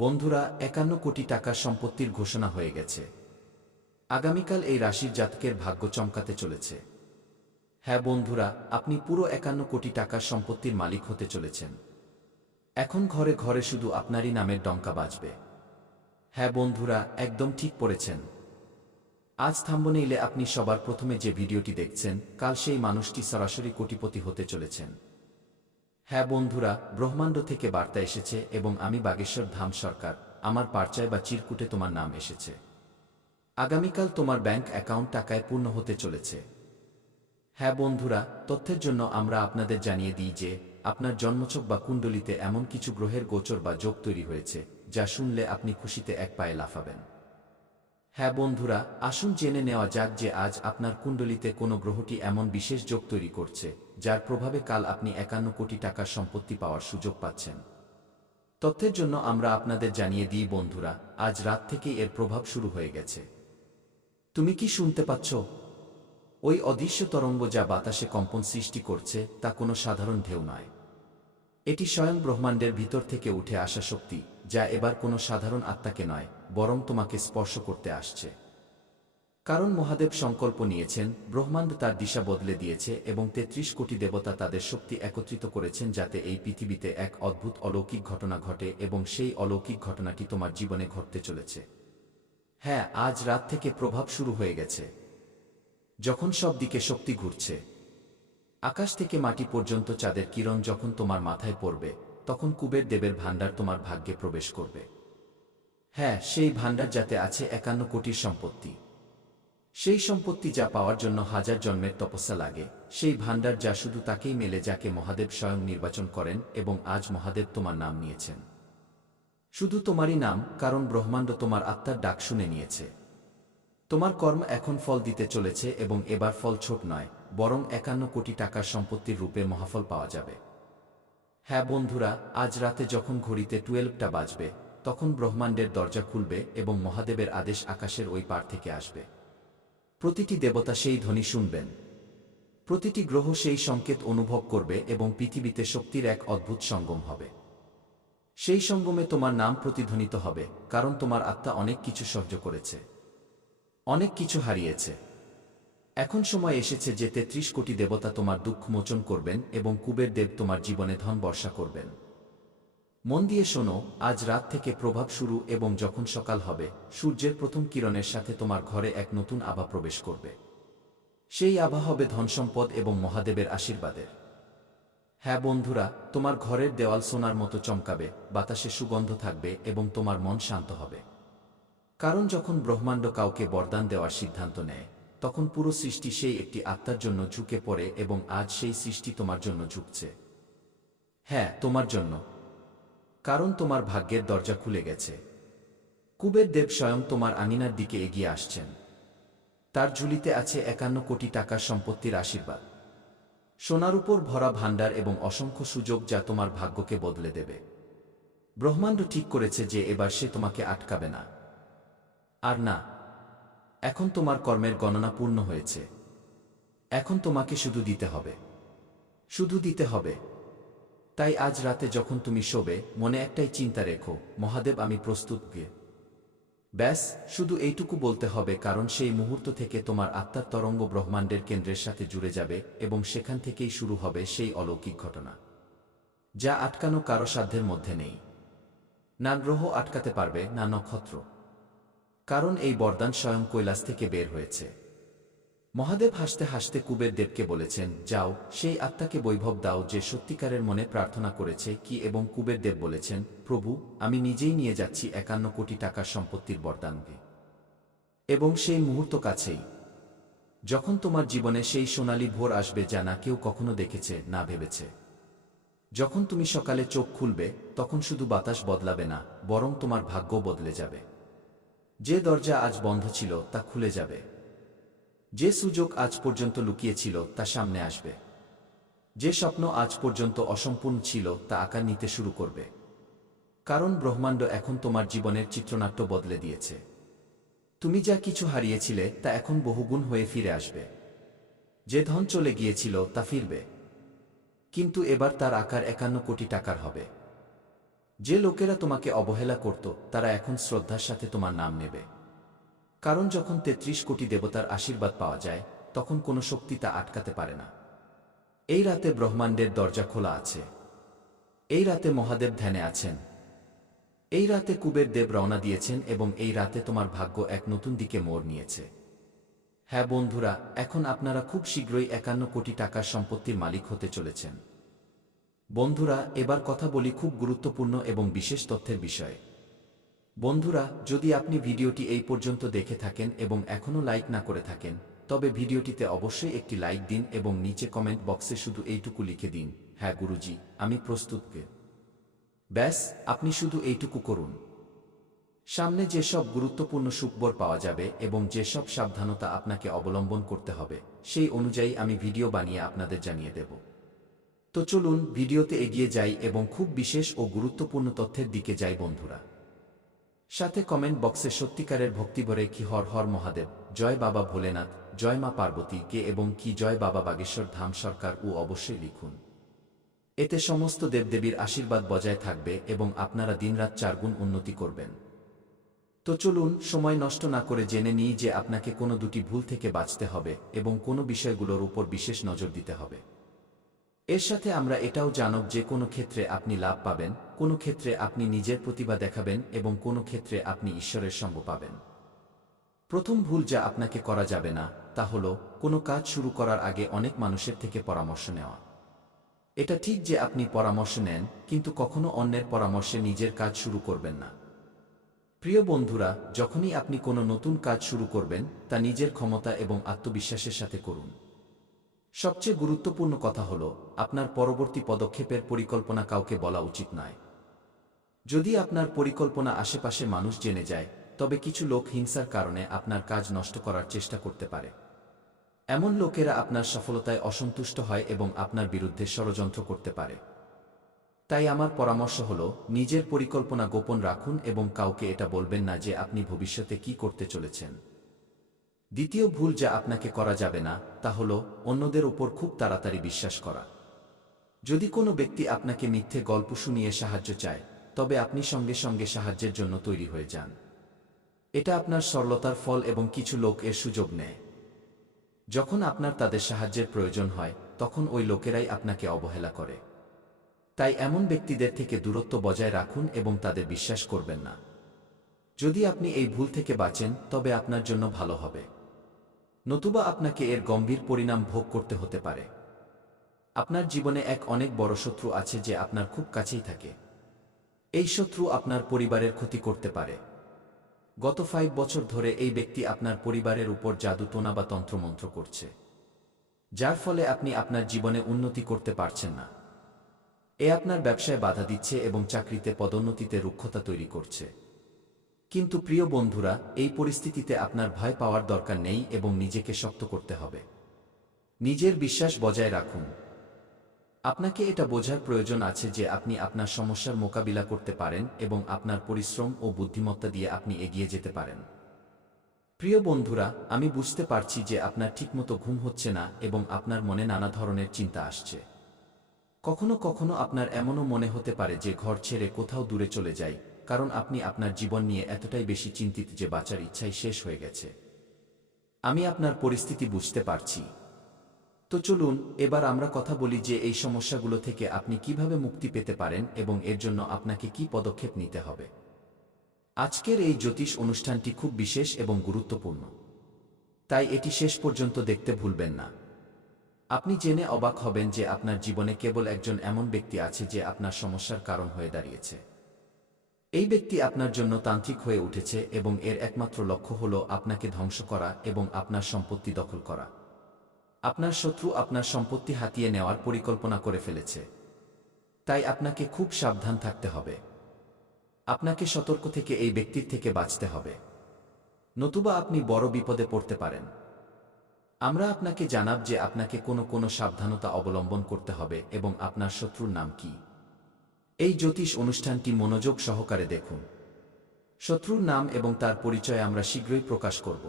বন্ধুরা, ৫১ কোটি টাকার সম্পত্তির ঘোষণা হয়ে গেছে। আগামীকাল এই রাশির জাতকের ভাগ্য চমকাতে চলেছে। হ্যাঁ বন্ধুরা, আপনি পুরো ৫১ কোটি টাকার সম্পত্তির মালিক হতে চলেছেন। এখন ঘরে ঘরে শুধু আপনারই নামের ডঙ্কা বাজবে। হ্যাঁ বন্ধুরা, একদম ঠিক পড়েছেন। আজ থাম্বনেইলে আপনি সবার প্রথমে যে ভিডিওটি দেখছেন, কাল সেই মানুষটি সরাসরি কোটিপতি হতে চলেছেন। হ্যাঁ বন্ধুরা, ব্রহ্মাণ্ড থেকে বার্তা এসেছে এবং আমি বাগেশ্বর ধাম সরকার, আমার পারচায় বা চিরকুটে তোমার নাম এসেছে। আগামীকাল তোমার ব্যাংক অ্যাকাউন্ট টাকায় পূর্ণ হতে চলেছে। হ্যাঁ বন্ধুরা, তথ্যের জন্য আমরা আপনাদের জানিয়ে দিই যে আপনার জন্মছক বা কুণ্ডলিতে এমন কিছু গ্রহের গোচর বা যোগ তৈরি হয়েছে, যা শুনলে আপনি খুশিতে এক পায়ে লাফাবেন। হ্যাঁ বন্ধুরা, আসুন জেনে নেওয়া যাক যে আজ আপনার কুণ্ডলিতে কোন গ্রহটি এমন বিশেষ যোগ তৈরি করছে, যার প্রভাবে কাল আপনি ৫১ কোটি টাকার সম্পত্তি পাওয়ার সুযোগ পাচ্ছেন। তথ্যের জন্য আমরা আপনাদের জানিয়ে দিই বন্ধুরা, আজ রাত থেকেই এর প্রভাব শুরু হয়ে গেছে। তুমি কি শুনতে পাচ্ছ? ওই অদৃশ্য তরঙ্গ যা বাতাসে কম্পন সৃষ্টি করছে, তা কোনো সাধারণ ঢেউ নয়। এটি স্বয়ং ব্রহ্মাণ্ডের ভিতর থেকে উঠে আসা শক্তি, যা এবার কোনো সাধারণ আত্মাকে নয়, বরং তোমাকে স্পর্শ করতে আসছে। কারণ মহাদেব সংকল্প নিয়েছেন, ব্রহ্মাণ্ড তার দিশা বদলে দিয়েছে এবং ৩৩ কোটি দেবতা তাদের শক্তি একত্রিত করেছেন যাতে এই পৃথিবীতে এক অদ্ভুত অলৌকিক ঘটনা ঘটে, এবং সেই অলৌকিক ঘটনাটি তোমার জীবনে ঘটতে চলেছে। হ্যাঁ, আজ রাত থেকে প্রভাব শুরু হয়ে গেছে। যখন সব দিকে শক্তি ঘুরছে, আকাশ থেকে মাটি পর্যন্ত চাঁদের কিরণ যখন তোমার মাথায় পড়বে, তখন কুবের দেবের ভাণ্ডার তোমার ভাগ্যে প্রবেশ করবে। হ্যাঁ, সেই ভাণ্ডার যাতে আছে ৫১ কোটির সম্পত্তি। সেই সম্পত্তি যা পাওয়ার জন্য হাজার জন্মের তপস্যা লাগে, সেই ভাণ্ডার যা শুধু তাকেই মেলে যাকে মহাদেব স্বয়ং নির্বাচন করেন, এবং আজ মহাদেব তোমার নাম নিয়েছেন। শুধু তোমারই নাম, কারণ ব্রহ্মাণ্ড তোমার আত্মার ডাক শুনে নিয়েছে। তোমার কর্ম এখন ফল দিতে চলেছে, এবং এবার ফল ছোট নয়, বরং ৫১ কোটি টাকার সম্পত্তির রূপে মহাফল পাওয়া যাবে। হ্যাঁ বন্ধুরা, আজ রাতে যখন ঘড়িতে 12টা বাজবে, তখন ব্রহ্মাণ্ডের দরজা খুলবে এবং মহাদেবের আদেশ আকাশের ওই পার থেকে আসবে। প্রতিটি দেবতা সেই ধ্বনি শুনবেন। প্রতিটি গ্রহ সেই সংকেত অনুভব করবে এবং পৃথিবীতে শক্তির এক অদ্ভুত সঙ্গম হবে। সেই সঙ্গমে তোমার নাম প্রতিধ্বনিত হবে, কারণ তোমার আত্মা অনেক কিছু সহ্য করেছে, অনেক কিছু হারিয়েছে। এখন সময় এসেছে যে ৩৩ কোটি দেবতা তোমার দুঃখ মোচন করবেন এবং কুবের দেব তোমার জীবনে ধন বর্ষা করবেন। মন দিয়ে শোনো, আজ রাত থেকে প্রভাব শুরু, এবং যখন সকাল হবে, সূর্যের প্রথম কিরণের সাথে তোমার ঘরে এক নতুন আভা প্রবেশ করবে। সেই আভা হবে ধনসম্পদ এবং মহাদেবের আশীর্বাদের। হ্যাঁ বন্ধুরা, তোমার ঘরের দেওয়াল সোনার মতো চমকাবে, বাতাসে সুগন্ধ থাকবে এবং তোমার মন শান্ত হবে। কারণ যখন ব্রহ্মাণ্ড কাউকে বরদান দেওয়ার সিদ্ধান্ত নেয়, তখন পুরো সৃষ্টি সেই একটি আত্মার জন্য ঝুঁকে পড়ে, এবং আজ সেই সৃষ্টি তোমার জন্য ঝুঁকছে। হ্যাঁ, তোমার জন্য। কারণ তোমার ভাগ্যের দরজা খুলে গেছে। কুবের দেব স্বয়ং তোমার আঙিনার দিকে এগিয়ে আসছেন। তার ঝুলিতে আছে ৫১ কোটি টাকার সম্পত্তির আশীর্বাদ, সোনার উপর ভরা ভাণ্ডার এবং অসংখ্য সুযোগ যা তোমার ভাগ্যকে বদলে দেবে। ব্রহ্মাণ্ড ঠিক করেছে যে এবার সে তোমাকে আটকাবে না। আর না, এখন তোমার কর্মের গণনা পূর্ণ হয়েছে। এখন তোমাকে শুধু দিতে হবে, শুধু দিতে হবে। তাই আজ রাতে যখন তুমি শোবে, মনে একটাই চিন্তা রেখো, মহাদেব আমি প্রস্তুত। ব্যাস, শুধু এইটুকু বলতে হবে, কারণ সেই মুহূর্ত থেকে তোমার আত্মার তরঙ্গ ব্রহ্মাণ্ডের কেন্দ্রের সাথে জুড়ে যাবে, এবং সেখান থেকেই শুরু হবে সেই অলৌকিক ঘটনা, যা আটকানো কারো সাধ্যের মধ্যে নেই। না গ্রহ আটকাতে পারবে, না নক্ষত্র। কারণ এই বরদান স্বয়ং কৈলাস থেকে বের হয়েছে। মহাদেব হাসতে হাসতে কুবের দেবকে বলেছেন, যাও, সেই আত্মাকে বৈভব দাও যে সত্যিকারের মনে প্রার্থনা করেছে কি। এবং কুবের দেব বলেছেন, প্রভু, আমি নিজেই নিয়ে যাচ্ছি ৫১ কোটি টাকার সম্পত্তির বরদান। এবং সেই মুহূর্ত কাছেই, যখন তোমার জীবনে সেই সোনালী ভোর আসবে যা না কেউ কখনো দেখেছে, না ভেবেছে। যখন তুমি সকালে চোখ খুলবে, তখন শুধু বাতাস বদলাবে না, বরং তোমার ভাগ্য বদলে যাবে। যে দরজা আজ বন্ধ ছিল তা খুলে যাবে। যে সুযোগ আজ পর্যন্ত লুকিয়ে ছিল তা সামনে আসবে। যে স্বপ্ন আজ পর্যন্ত অসম্পূর্ণ ছিল তা আকার নিতে শুরু করবে। কারণ ব্রহ্মাণ্ড এখন তোমার জীবনের চিত্রনাট্য বদলে দিয়েছে। তুমি যা কিছু হারিয়েছিলে তা এখন বহুগুণ হয়ে ফিরে আসবে। যে ধন চলে গিয়েছিল তা ফিরবে, কিন্তু এবার তার আকার ৫১ কোটি টাকার হবে। যে লোকেরা তোমাকে অবহেলা করত তারা এখন শ্রদ্ধার সাথে তোমার নাম নেবে। কারণ যখন ৩৩ কোটি দেবতার আশীর্বাদ পাওয়া যায় তখন কোনো শক্তি তা আটকাতে পারে না। এই রাতে ব্রহ্মাণ্ডের দরজা খোলা আছে। এই রাতে মহাদেব ধ্যানে আছেন। এই রাতে কুবের দেব রওনা দিয়েছেন এবং এই রাতে তোমার ভাগ্য এক নতুন দিকে মোড় নিয়েছে। হ্যাঁ বন্ধুরা, এখন আপনারা খুব শীঘ্রই ৫১ কোটি টাকার সম্পত্তির মালিক হতে চলেছেন। বন্ধুরা, এবার কথা বলি খুব গুরুত্বপূর্ণ এবং বিশেষ তথ্যের বিষয়ে। বন্ধুরা, যদি আপনি ভিডিওটি এই পর্যন্ত দেখে থাকেন এবং এখনও লাইক না করে থাকেন, তবে ভিডিওটিতে অবশ্যই একটি লাইক দিন এবং নিচে কমেন্ট বক্সে শুধু এইটুকু লিখে দিন, হ্যাঁ গুরুজি, আমি প্রস্তুতকে। ব্যাস, আপনি শুধু এইটুকু করুন। সামনে যেসব গুরুত্বপূর্ণ সুখবর পাওয়া যাবে এবং যেসব সাবধানতা আপনাকে অবলম্বন করতে হবে সেই অনুযায়ী আমি ভিডিও বানিয়ে আপনাদের জানিয়ে দেব। তো চলুন ভিডিওতে এগিয়ে যাই এবং খুব বিশেষ ও গুরুত্বপূর্ণ তথ্যের দিকে যাই বন্ধুরা। সাথে কমেন্ট বক্সে সত্যিকারের ভক্তিভরে কি হর হর মহাদেব, জয় বাবা ভোলেনাথ, জয় মা পার্বতী কে এবং কি জয় বাবা বাগেশ্বর ধাম সরকার ও অবশ্যই লিখুন। এতে সমস্ত দেবদেবীর আশীর্বাদ বজায় থাকবে এবং আপনারা দিনরাত ৪ গুণ উন্নতি করবেন। তো চলুন সময় নষ্ট না করে জেনে নিই যে আপনাকে কোনো দুটি ভুল থেকে বাঁচতে হবে এবং কোনো বিষয়গুলোর উপর বিশেষ নজর দিতে হবে। এর সাথে আমরা এটাও জানব যে কোনো ক্ষেত্রে আপনি লাভ পাবেন, কোনো ক্ষেত্রে আপনি নিজের প্রতিভা দেখাবেন এবং কোনো ক্ষেত্রে আপনি ঈশ্বরের সঙ্গ পাবেন। প্রথম ভুল যা আপনাকে করা যাবে না তা হলো কোনো কাজ শুরু করার আগে অনেক মানুষের থেকে পরামর্শ নেওয়া। এটা ঠিক যে আপনি পরামর্শ নেন, কিন্তু কখনো অন্যের পরামর্শে নিজের কাজ শুরু করবেন না। প্রিয় বন্ধুরা, যখনই আপনি কোনো নতুন কাজ শুরু করবেন তা নিজের ক্ষমতা এবং আত্মবিশ্বাসের সাথে করুন। সবচেয়ে গুরুত্বপূর্ণ কথা হলো আপনার পরবর্তী পদক্ষেপের পরিকল্পনা কাউকে বলা উচিত নয়। যদি আপনার পরিকল্পনা আশেপাশে মানুষ জেনে যায়, তবে কিছু লোক হিংসার কারণে আপনার কাজ নষ্ট করার চেষ্টা করতে পারে। এমন লোকেরা আপনার সফলতায় অসন্তুষ্ট হয় এবং আপনার বিরুদ্ধে ষড়যন্ত্র করতে পারে। তাই আমার পরামর্শ হলো নিজের পরিকল্পনা গোপন রাখুন এবং কাউকে এটা বলবেন না যে আপনি ভবিষ্যতে কি করতে চলেছেন। দ্বিতীয় ভুল যা আপনাকে করা যাবে না তা হলো অন্যদের উপর খুব তাড়াতাড়ি বিশ্বাস করা। যদি কোনো ব্যক্তি আপনাকে মিথ্যে গল্প শুনিয়ে সাহায্য চায়, তবে আপনি সঙ্গে সঙ্গে সাহায্যের জন্য তৈরি হয়ে যান। এটা আপনার সরলতার ফল এবং কিছু লোক এর সুযোগ নেয়। যখন আপনার তাদের সাহায্যের প্রয়োজন হয় তখন ওই লোকেরাই আপনাকে অবহেলা করে। তাই এমন ব্যক্তিদের থেকে দূরত্ব বজায় রাখুন এবং তাদের বিশ্বাস করবেন না। যদি আপনি এই ভুল থেকে বাঁচেন তবে আপনার জন্য ভালো হবে, নতুবা আপনাকে এর গম্ভীর পরিণাম ভোগ করতে হতে পারে। আপনার জীবনে এক অনেক বড় শত্রু আছে যে আপনার খুব কাছেই থাকে। এই শত্রু আপনার পরিবারের ক্ষতি করতে পারে। গত 5 বছর ধরে এই ব্যক্তি আপনার পরিবারের উপর জাদু টোনা বা তন্ত্রমন্ত্র করছে, যার ফলে আপনি আপনার জীবনে উন্নতি করতে পারছেন না। এ আপনার ব্যবসায় বাধা দিচ্ছে এবং চাকরিতে পদোন্নতিতে রুক্ষতা তৈরি করছে। কিন্তু প্রিয় বন্ধুরা, এই পরিস্থিতিতে আপনার ভয় পাওয়ার দরকার নেই এবং নিজেকে শক্ত করতে হবে। নিজের বিশ্বাস বজায় রাখুন। আপনাকে এটা বোঝার প্রয়োজন আছে যে আপনি আপনার সমস্যার মোকাবিলা করতে পারেন এবং আপনার পরিশ্রম ও বুদ্ধিমত্তা দিয়ে আপনি এগিয়ে যেতে পারেন। প্রিয় বন্ধুরা, আমি বুঝতে পারছি যে আপনার ঠিকমতো ঘুম হচ্ছে না এবং আপনার মনে নানা ধরনের চিন্তা আসছে। কখনো কখনো আপনার এমনও মনে হতে পারে যে ঘর ছেড়ে কোথাও দূরে চলে যাই, কারণ আপনি আপনার জীবন নিয়ে এতটাই বেশি চিন্তিত যে বাঁচার ইচ্ছাই শেষ হয়ে গেছে। আমি আপনার পরিস্থিতি বুঝতে পারছি। তো চলুন এবার আমরা কথা বলি যে এই সমস্যাগুলো থেকে আপনি কিভাবে মুক্তি পেতে পারেন এবং এর জন্য আপনাকে কি পদক্ষেপ নিতে হবে। আজকের এই জ্যোতিষ অনুষ্ঠানটি খুব বিশেষ এবং গুরুত্বপূর্ণ, তাই এটি শেষ পর্যন্ত দেখতে ভুলবেন না। আপনি জেনে অবাক হবেন যে আপনার জীবনে কেবল একজন এমন ব্যক্তি আছে যে আপনার সমস্যার কারণ হয়ে দাঁড়িয়েছে। এই ব্যক্তি আপনার জন্য তান্ত্রিক হয়ে উঠেছে এবং এর একমাত্র লক্ষ্য হল আপনাকে ধ্বংস করা এবং আপনার সম্পত্তি দখল করা। আপনার শত্রু আপনার সম্পত্তি হাতিয়ে নেওয়ার পরিকল্পনা করে ফেলেছে। তাই আপনাকে খুব সাবধান থাকতে হবে। আপনাকে সতর্ক থেকে এই ব্যক্তির থেকে বাঁচতে হবে, নতুবা আপনি বড় বিপদে পড়তে পারেন। আমরা আপনাকে জানাব যে আপনাকে কোনো সাবধানতা অবলম্বন করতে হবে এবং আপনার শত্রুর নাম কি। এই জ্যোতিষ অনুষ্ঠানটি মনোযোগ সহকারে দেখুন। শত্রুর নাম এবং তার পরিচয় আমরা শীঘ্রই প্রকাশ করব।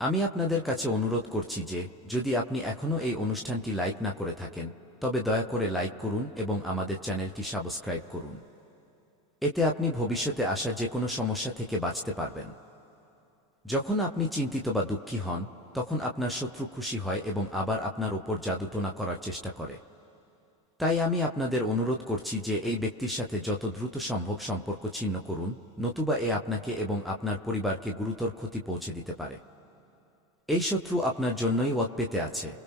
আমি আপনাদের কাছে অনুরোধ করছি যে যদি আপনি এখনও এই অনুষ্ঠানটি লাইক না করে থাকেন তবে দয়া করে লাইক করুন এবং আমাদের চ্যানেলটি সাবস্ক্রাইব করুন। এতে আপনি ভবিষ্যতে আসা যে কোনো সমস্যা থেকে বাঁচতে পারবেন। যখন আপনি চিন্তিত বা দুঃখী হন, তখন আপনার শত্রু খুশি হয় এবং আবার আপনার উপর জাদুটোনা করার চেষ্টা করে। তাই আমি আপনাদের অনুরোধ করছি যে এই ব্যক্তির সাথে যত দ্রুত সম্ভব সম্পর্ক ছিন্ন করুন, নতুবা এ আপনাকে এবং আপনার পরিবারকে গুরুতর ক্ষতি পৌঁছে দিতে পারে। এই শত্রু আপনার জন্যই ওয়াত পেতে আছে।